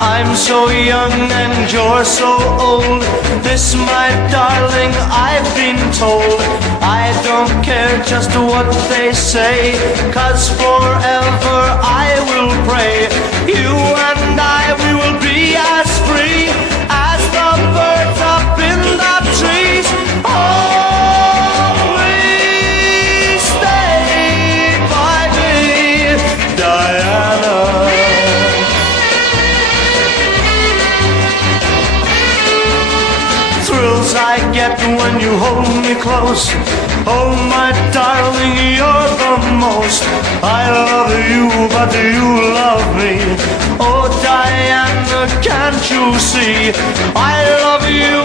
I'm so young and you're so old. This, my darling, I've been told. I don't care just what they say, 'cause forever I will pray. You and I, we will be as free as the birds up in the trees. Oh, please stay by me, Diana. Thrills I get when you hold me close. Oh, my darling, you're the most. I love you, but you love me. Oh, Diana, can't you see? I love you